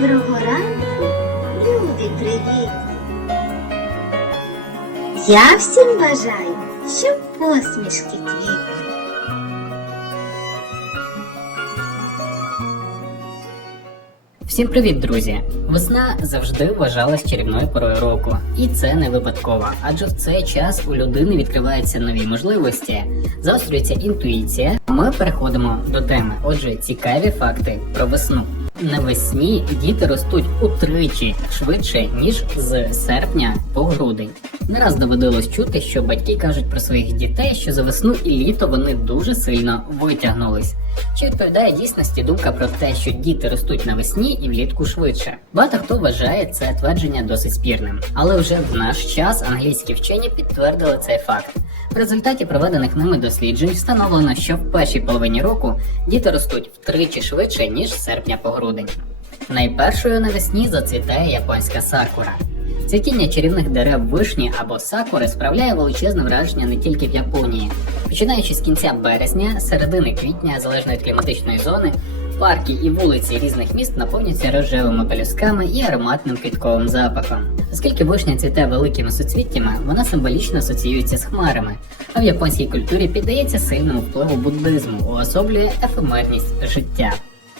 Доброго ранку, люди привітні. Я всім бажаю, щоб посмішки квітли. Всім привіт, друзі! Весна завжди вважалась чарівною порою року, і це не випадково, адже в цей час у людини відкриваються нові можливості, заострюється інтуїція. Ми переходимо до теми. Отже, цікаві факти про весну. Навесні діти ростуть утричі швидше ніж з серпня по грудень. Не раз доводилось чути, що батьки кажуть про своїх дітей, що за весну і літо вони дуже сильно витягнулись. Чи відповідає дійсності думка про те, що діти ростуть навесні і влітку швидше? Багато хто вважає це твердження досить спірним, але вже в наш час англійські вчені підтвердили цей факт. В результаті проведених ними досліджень встановлено, що в першій половині року діти ростуть втричі швидше ніж серпня по грудень. Найпершою навесні зацвітає японська сакура. Цвітіння чарівних дерев вишні або сакури справляє величезне враження не тільки в Японії. Починаючи з кінця березня, середини квітня, залежно від кліматичної зони, парки і вулиці різних міст наповнюються рожевими пелюсками і ароматним квітковим запахом. Оскільки вишня цвіте великими суцвіттями, вона символічно асоціюється з хмарами, а в японській культурі піддається сильному впливу буддизму, уособлює ефемерність життя.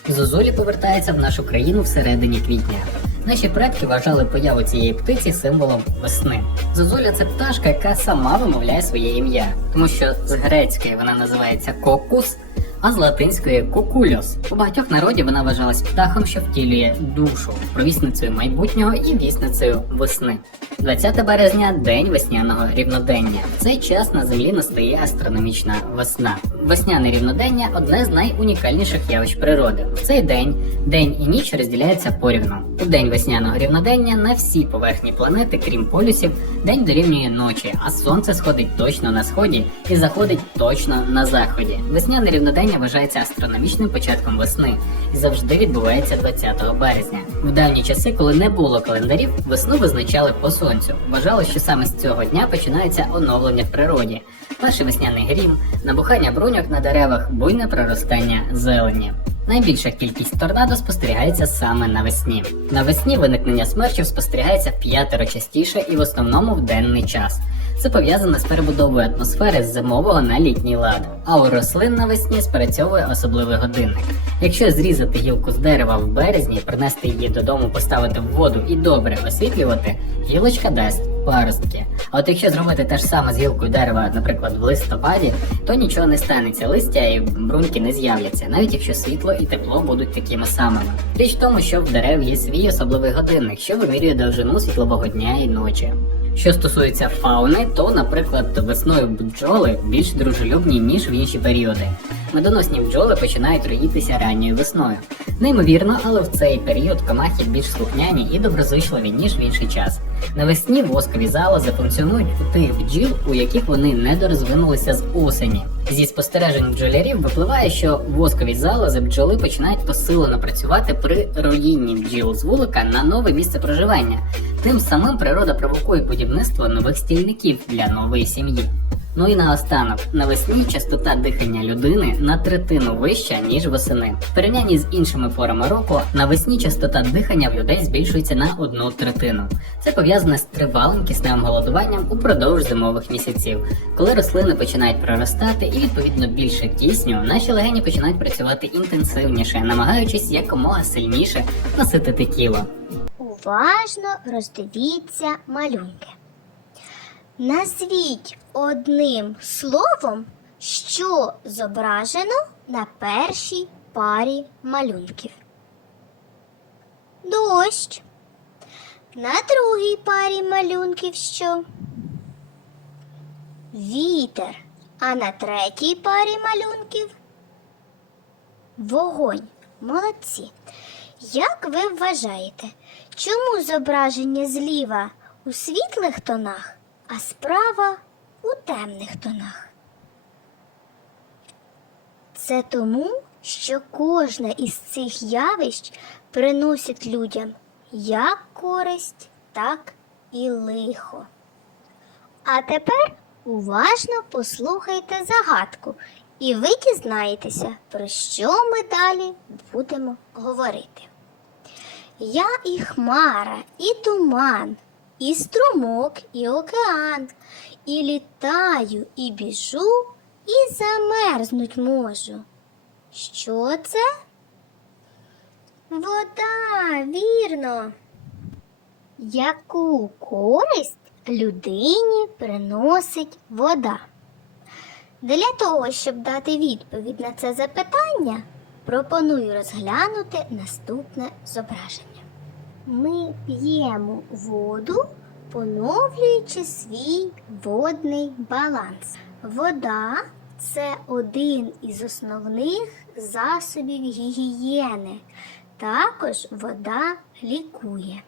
Зозулі повертається в нашу країну всередині квітня. Наші предки вважали появу цієї птиці символом весни. Зозуля це пташка, яка сама вимовляє своє ім'я, тому що з грецької вона називається кокус, а з латинської кукульос. У багатьох народів вона вважалась птахом, що втілює душу, провісницею майбутнього і вісницею весни. 20 березня день весняного рівнодення. В цей час на землі настає астрономічна весна. Весняне рівнодення одне з найунікальніших явищ природи. В цей день день і ніч розділяються порівну. У день весняного рівнодення на всій поверхні планети, крім полюсів, день дорівнює ночі, а сонце сходить точно на сході і заходить точно на заході. Весняне рівнодення вважається астрономічним початком весни і завжди відбувається 20 березня. В давні часи, коли не було календарів, весну визначали по сонцю. Вважали, що саме з цього дня починається оновлення в природі. Перший весняний грім, набухання бруньок на деревах, буйне проростання зелені. Найбільша кількість торнадо спостерігається саме навесні. Навесні виникнення смерчів спостерігається п'ятеро частіше і в основному в денний час. Це пов'язано з перебудовою атмосфери з зимового на літній лад. А у рослин навесні спрацьовує особливий годинник. Якщо зрізати гілку з дерева в березні, принести її додому, поставити в воду і добре освітлювати, гілочка дасть паростки. А от якщо зробити те ж саме з гілкою дерева, наприклад, в листопаді, то нічого не станеться, листя і бруньки не з'являться, навіть якщо світло і тепло будуть такими самими. Річ в тому, що в дерев є свій особливий годинник, що вимірює довжину світлового дня і ночі. Що стосується фауни, то, наприклад, весною бджоли більш дружелюбні, ніж в інші періоди. Медоносні бджоли починають роїтися ранньою весною. Неймовірно, але в цей період комахи більш слухняні і доброзичливі, ніж в інший час. Навесні воскові залози функціонують у тих бджіл, у яких вони недорозвинулися з осені. Зі спостережень бджолярів випливає, що воскові залози бджоли починають посилено працювати при роїнні бджіл з вулика на нове місце проживання. Тим самим природа провокує будівництво нових стільників для нової сім'ї. Ну і наостанок, навесні частота дихання людини на третину вища, ніж восени. В порівнянні з іншими порами року, навесні частота дихання в людей збільшується на одну третину. Це пов'язане з тривалим кисневим голодуванням упродовж зимових місяців. Коли рослини починають проростати і відповідно більше кисню, наші легені починають працювати інтенсивніше, намагаючись якомога сильніше наситити тіло. Уважно роздивіться малюнки. Назвіть одним словом, що зображено на першій парі малюнків. Дощ. На другій парі малюнків що? Вітер. А на третій парі малюнків вогонь. Молодці. Як ви вважаєте, чому зображення зліва у світлих тонах, а справа у темних тонах? Це тому, що кожне із цих явищ приносить людям як користь, так і лихо. А тепер уважно послухайте загадку, і ви дізнаєтеся, про що ми далі будемо говорити. Я і хмара, і туман, і струмок, і океан, і літаю, і біжу, і замерзнуть можу. Що це? Вода, вірно. Яку користь людині приносить вода? Для того, щоб дати відповідь на це запитання, пропоную розглянути наступне зображення. Ми п'ємо воду, поновлюючи свій водний баланс. Вода це один із основних засобів гігієни. Також вода лікує.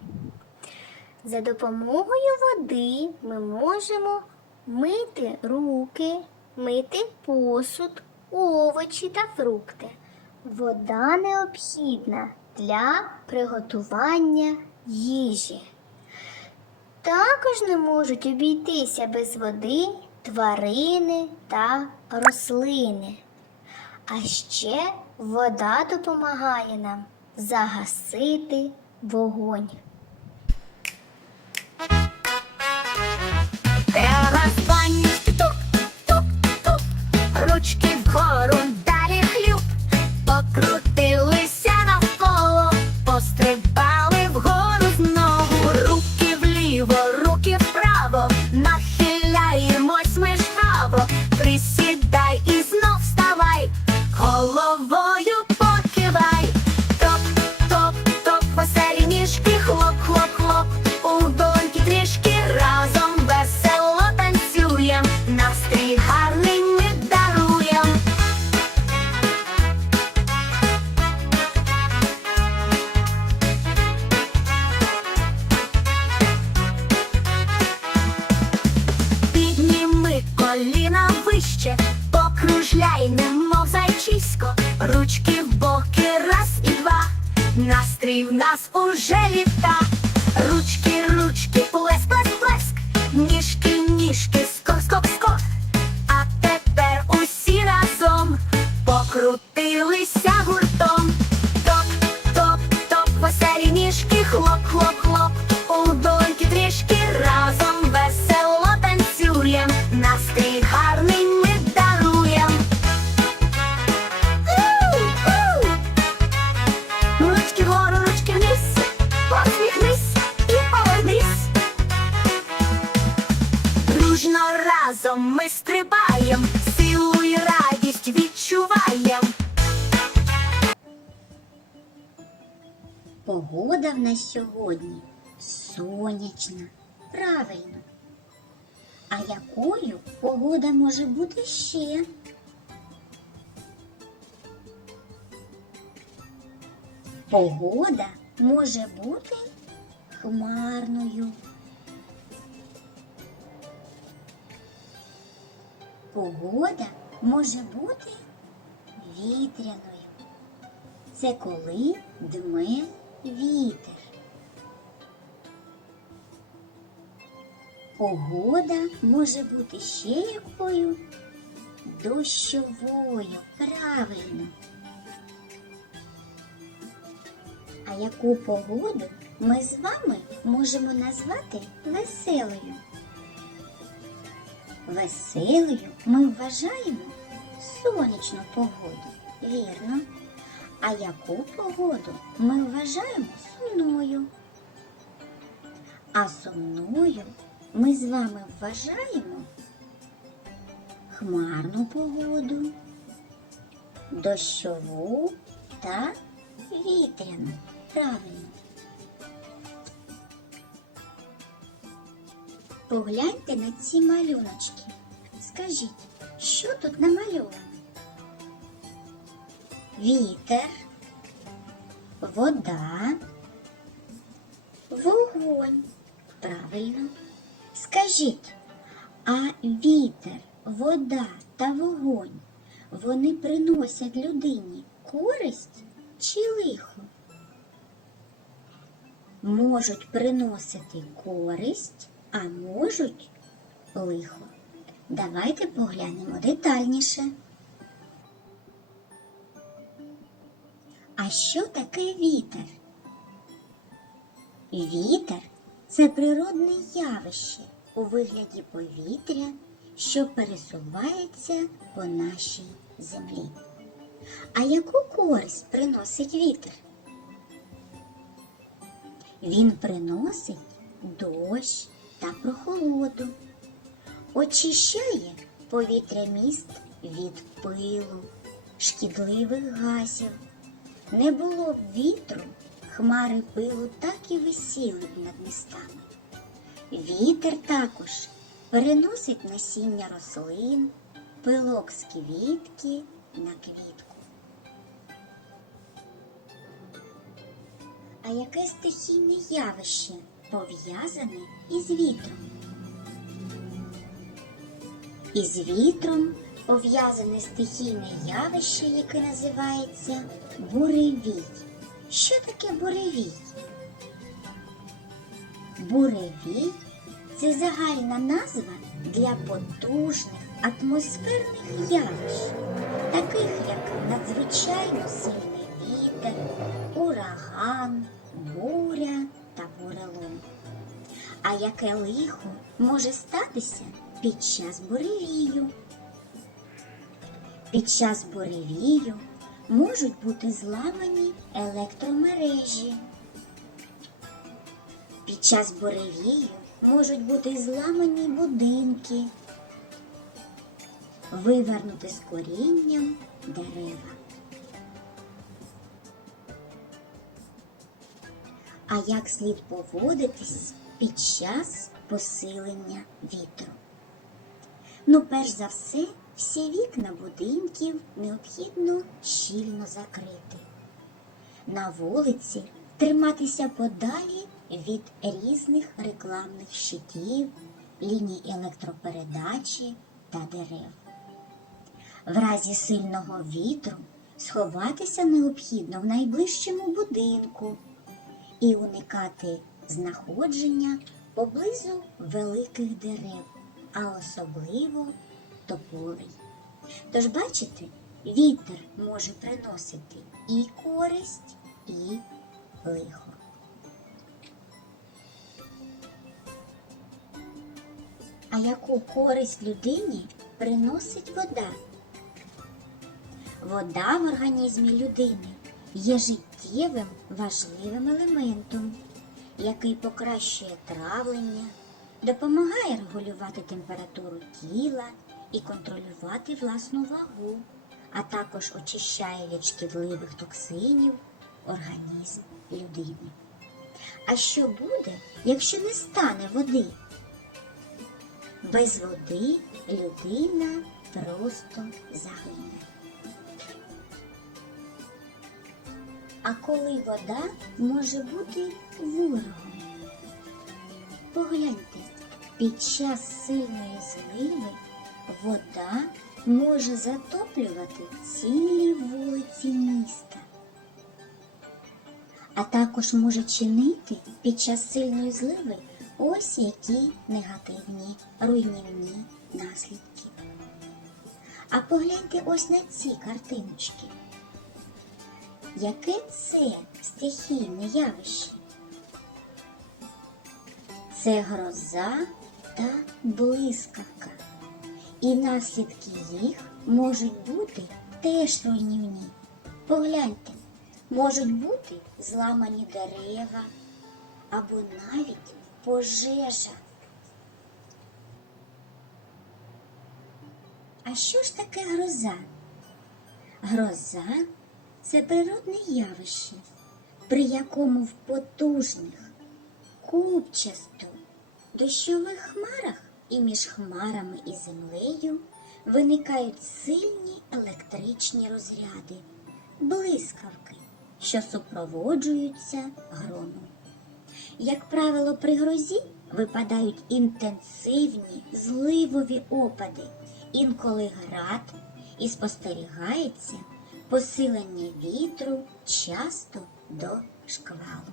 За допомогою води ми можемо мити руки, мити посуд, овочі та фрукти. Вода необхідна для приготування їжі. Також не можуть обійтися без води тварини та рослини. А ще вода допомагає нам загасити вогонь. Please. Настрій в нас уже літа. Ручки, ручки, плеск, плеск, плеск, ніжки, ніжки, разом ми стрибаєм, силу і радість відчуваєм. Погода в нас сьогодні сонячна. Правильно. А якою погода може бути ще? Погода може бути хмарною. Погода може бути вітряною. Це коли дме вітер. Погода може бути ще якою дощовою. Правильно. А яку погоду ми з вами можемо назвати веселою? Веселою ми вважаємо сонячну погоду, вірно. А яку погоду ми вважаємо сумною? А сумною ми з вами вважаємо хмарну погоду, дощову та вітряну. Правильно. Погляньте на ці малюночки. Скажіть, що тут намальовано? Вітер, вода, вогонь. Правильно. Скажіть, а вітер, вода та вогонь вони приносять людині користь чи лихо? Можуть приносити користь, а можуть лихо. Давайте поглянемо детальніше. А що таке вітер? Вітер це природне явище у вигляді повітря, що пересувається по нашій землі. А яку користь приносить вітер? Він приносить дощ та прохолоду, очищає повітря міст від пилу, шкідливих газів. Не було б вітру, хмари пилу так і висіли б над містами. Вітер також переносить насіння рослин, пилок з квітки на квітку. А яке стихійне явище пов'язане із вітром? Із вітром пов'язане стихійне явище, яке називається буревій. Що таке буревій? Буревій це загальна назва для потужних атмосферних явищ, таких як надзвичайно сильний вітер, ураган, А яке лихо може статися під час буревію? Під час буревію можуть бути зламані електромережі. Під час буревію можуть бути зламані будинки, вивернути з корінням дерева. А як слід поводитись під час посилення вітру? Ну, перш за все, всі вікна будинків необхідно щільно закрити. На вулиці триматися подалі від різних рекламних щитів, ліній електропередачі та дерев. В разі сильного вітру сховатися необхідно в найближчому будинку і уникати знаходження поблизу великих дерев, а особливо тополей. Тож, бачите, вітер може приносити і користь, і лихо. А яку користь людині приносить вода? Вода в організмі людини є життєвим важливим елементом, який покращує травлення, допомагає регулювати температуру тіла і контролювати власну вагу, а також очищає від шкідливих токсинів організм людини. А що буде, якщо не стане води? Без води людина просто загине. А коли вода може бути ворогом? Погляньте, під час сильної зливи вода може затоплювати цілі вулиці міста, а також може чинити під час сильної зливи ось які негативні руйнівні наслідки. А погляньте ось на ці картиночки. Яке це стихійне явище? Це гроза та блискавка. І наслідки їх можуть бути теж руйнівні. Погляньте, можуть бути зламані дерева або навіть пожежа. А що ж таке гроза? Гроза це природне явище, при якому в потужних, купчасто дощових хмарах і між хмарами і землею виникають сильні електричні розряди, блискавки, що супроводжуються громом. Як правило, при грозі випадають інтенсивні зливові опади, інколи град і спостерігається посилення вітру часто до шквалу.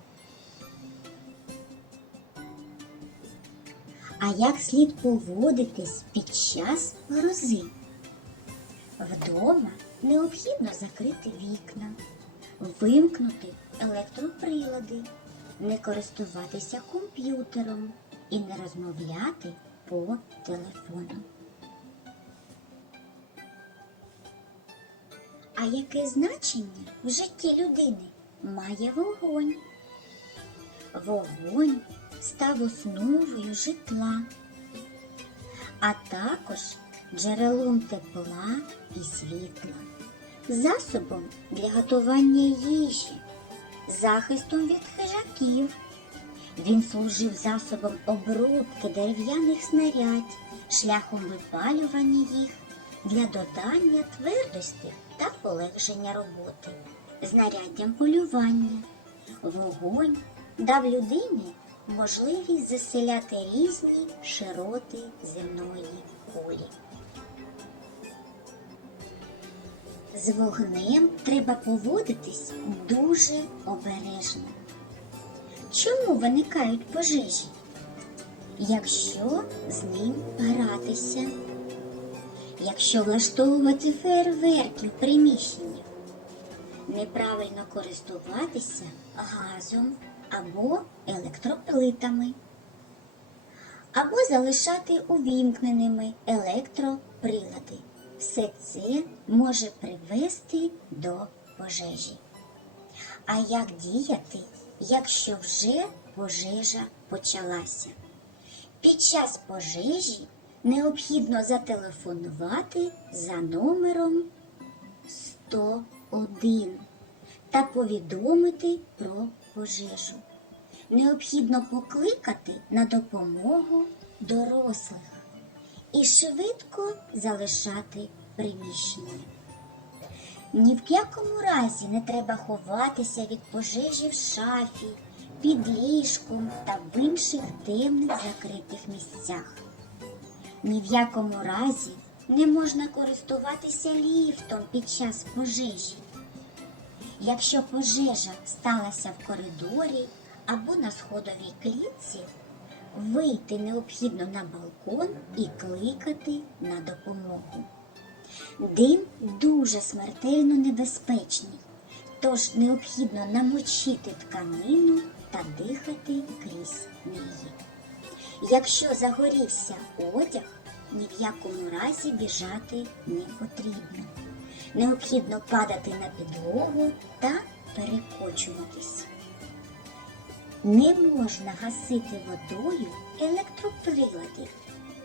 А як слід поводитись під час грози? Вдома необхідно закрити вікна, вимкнути електроприлади, не користуватися комп'ютером і не розмовляти по телефону. А яке значення в житті людини має вогонь? Вогонь став основою житла, а також джерелом тепла і світла, засобом для готування їжі, захистом від хижаків. Він служив засобом обробки дерев'яних снарядь, шляхом випалювання їх для додання твердості та полегшення роботи, знаряддям полювання. Вогонь дав людині можливість заселяти різні широти земної кулі. З вогнем треба поводитись дуже обережно. Чому виникають пожежі? Якщо з ним гратися, якщо влаштовувати фейерверки в приміщенні, неправильно користуватися газом або електроплитами, або залишати увімкненими електроприлади. Все це може привести до пожежі. А як діяти, якщо вже пожежа почалася? Під час пожежі необхідно зателефонувати за номером 101 та повідомити про пожежу. Необхідно покликати на допомогу дорослих і швидко залишати приміщення. Ні в якому разі не треба ховатися від пожежі в шафі, під ліжком та в інших темних закритих місцях. Ні в якому разі не можна користуватися ліфтом під час пожежі. Якщо пожежа сталася в коридорі або на сходовій клітці, вийти необхідно на балкон і кликати на допомогу. Дим дуже смертельно небезпечний, тож необхідно намочити тканину та дихати крізь неї. Якщо загорівся одяг, ні в якому разі біжати не потрібно. Необхідно падати на підлогу та перекочуватись. Не можна гасити водою електроприлади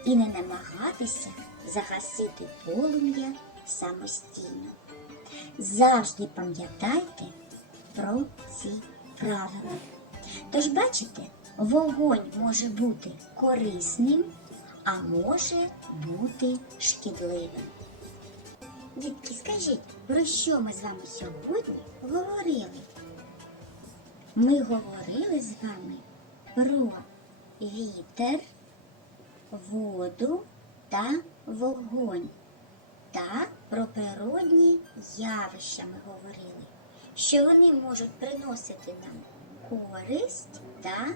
і не намагатися загасити полум'я самостійно. Завжди пам'ятайте про ці правила. Тож, бачите, вогонь може бути корисним, а може бути шкідливим. Дітки, скажіть, про що ми з вами сьогодні говорили? Ми говорили з вами про вітер, воду та вогонь. Та про природні явища ми говорили, що вони можуть приносити нам користь та.